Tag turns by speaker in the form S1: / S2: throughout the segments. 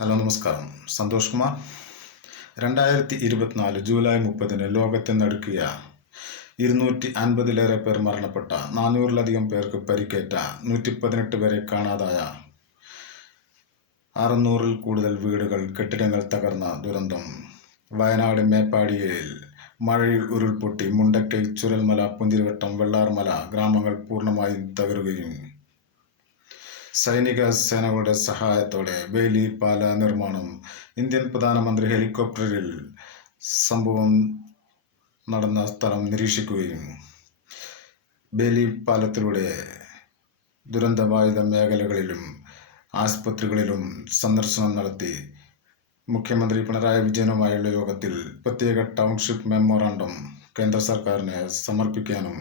S1: Hello നമസ്കാരം. സന്തോഷ് കുമാർ. രണ്ടായിരത്തി ഇരുപത്തിനാല് ജൂലൈ മുപ്പതിന് ലോകത്തെ നടുക്കിയ ഇരുന്നൂറ്റി അൻപതിലേറെ പേർ മരണപ്പെട്ട നാനൂറിലധികം പേർക്ക് പരിക്കേറ്റ നൂറ്റി പതിനെട്ട് പേരെ കാണാതായ അറുന്നൂറിൽ കൂടുതൽ വീടുകൾ കെട്ടിടങ്ങൾ തകർന്ന ദുരന്തം. വയനാട് മേപ്പാടിയിൽ മഴയിൽ ഉരുൾപൊട്ടി മുണ്ടക്കൈ ചുരൽമല പുന്തിരിവട്ടം വെള്ളാർമല ഗ്രാമങ്ങൾ പൂർണമായും തകരുകയും സൈനിക സേനകളുടെ സഹായത്തോടെ ബേലി പാല നിർമ്മാണം. ഇന്ത്യൻ പ്രധാനമന്ത്രി ഹെലികോപ്റ്ററിൽ സംഭവം നടന്ന സ്ഥലം നിരീക്ഷിക്കുകയും ബേലി പാലത്തിലൂടെ ദുരന്തബാധിത മേഖലകളിലും ആസ്പത്രികളിലും സന്ദർശനം നടത്തി മുഖ്യമന്ത്രി പിണറായി വിജയനുമായുള്ള യോഗത്തിൽ പ്രത്യേക ടൗൺഷിപ്പ് മെമ്മോറാണ്ടം കേന്ദ്ര സർക്കാരിന് സമർപ്പിക്കാനും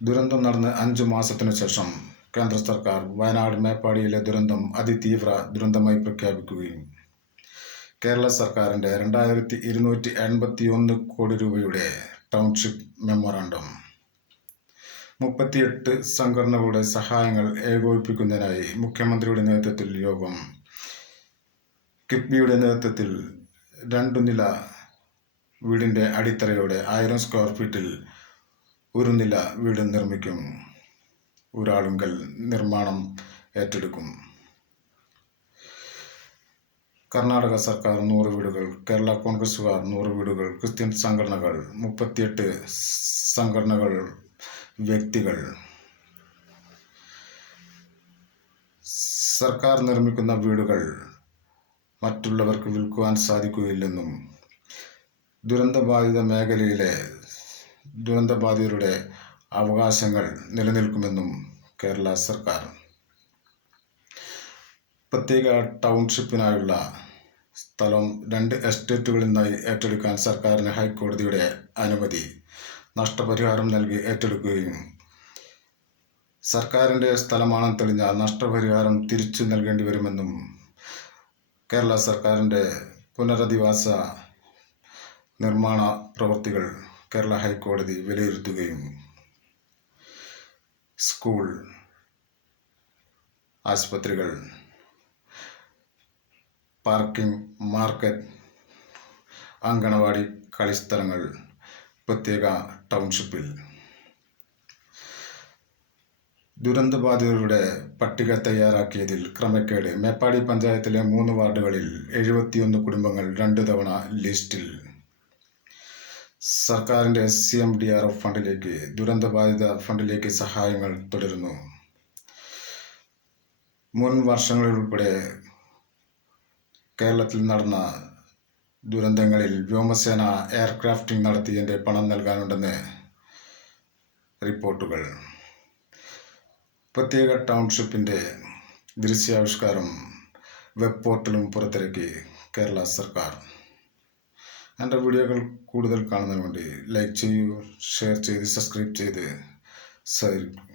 S1: ദുരന്തം നടന്ന് അഞ്ചു മാസത്തിനു ശേഷം കേന്ദ്ര സർക്കാർ വയനാട് മേപ്പാടിയിലെ ദുരന്തം അതിതീവ്ര ദുരന്തമായി പ്രഖ്യാപിക്കുകയും കേരള സർക്കാരിന്റെ രണ്ടായിരത്തി ഇരുന്നൂറ്റി എൺപത്തി ഒന്ന് കോടി രൂപയുടെ ടൗൺഷിപ്പ് മെമ്മോറാണ്ടം. മുപ്പത്തിയെട്ട് സംഘടനകളുടെ സഹായങ്ങൾ ഏകോപിപ്പിക്കുന്നതിനായി മുഖ്യമന്ത്രിയുടെ നേതൃത്വത്തിൽ യോഗം കിഫ്ബിയുടെ നേതൃത്വത്തിൽ രണ്ടു നില വീടിന്റെ അടിത്തറയോടെ ആയിരം സ്ക്വയർ ഫീറ്റിൽ ഒരു നില വീട് നിർമ്മിക്കും. ഒരാളുങ്കൽ നിർമ്മാണം ഏറ്റെടുക്കും. കർണാടക സർക്കാർ നൂറ് വീടുകൾ കേരള കോൺഗ്രസുകാർ നൂറ് വീടുകൾ ക്രിസ്ത്യൻ സംഘടനകൾ മുപ്പത്തിയെട്ട് സംഘടനകൾ വ്യക്തികൾ. സർക്കാർ നിർമ്മിക്കുന്ന വീടുകൾ മറ്റുള്ളവർക്ക് വിൽക്കുവാൻ സാധിക്കുകയില്ലെന്നും ദുരന്തബാധിത മേഖലയിലെ ദുരന്തബാധിതരുടെ അവകാശങ്ങൾ നിലനിൽക്കുമെന്നും കേരള സർക്കാർ. പ്രത്യേക ടൗൺഷിപ്പിനായുള്ള സ്ഥലം രണ്ട് എസ്റ്റേറ്റുകളിൽ നിന്നായി ഏറ്റെടുക്കാൻ സർക്കാരിന് ഹൈക്കോടതിയുടെ അനുമതി നഷ്ടപരിഹാരം നൽകി ഏറ്റെടുക്കുകയും സർക്കാരിന്റെ സ്ഥലമാണെന്ന് തെളിഞ്ഞ നഷ്ടപരിഹാരം തിരിച്ചു നൽകേണ്ടി വരുമെന്നും കേരള സർക്കാരിന്റെ പുനരധിവാസ നിർമ്മാണ പ്രവൃത്തികൾ കേരള ഹൈക്കോടതി വിലയിരുത്തുകയും സ്കൂൾ ആശുപത്രികൾ പാർക്കിംഗ് മാർക്കറ്റ് അങ്കണവാടി കളിസ്ഥലങ്ങൾ പ്രത്യേക ടൗൺഷിപ്പിൽ ദുരന്തബാധിതരുടെ പട്ടിക തയ്യാറാക്കിയതിൽ ക്രമക്കേട്. മേപ്പാടി പഞ്ചായത്തിലെ മൂന്ന് വാർഡുകളിൽ എഴുപത്തിയൊന്ന് കുടുംബങ്ങൾ രണ്ട് തവണ ലിസ്റ്റിൽ. സർക്കാരിന്റെ S C M D R F ഫണ്ടിലേക്ക് ദുരന്തബാധിത ഫണ്ടിലേക്ക് സഹായങ്ങൾ തുടരുന്നു. മുൻ വർഷങ്ങളിൽ ഉൾപ്പെടെ കേരളത്തിൽ നടന്ന ദുരന്തങ്ങളിൽ വ്യോമസേന എയർക്രാഫ്റ്റിംഗ് നടത്തിയതിന്റെ പണം നൽകാനുണ്ടെന്ന് റിപ്പോർട്ടുകൾ. പ്രത്യേക ടൗൺഷിപ്പിന്റെ ദൃശ്യാവിഷ്കാരം വെബ് പോർട്ടലും പുറത്തിറക്കി കേരള സർക്കാർ. എന്റെ വീഡിയോകൾ കൂടുതൽ കാണുന്നതിന് വേണ്ടി ലൈക്ക് ചെയ്യൂ ഷെയർ ചെയ്ത് സബ്സ്ക്രൈബ് ചെയ്ത് സഹകരിക്കും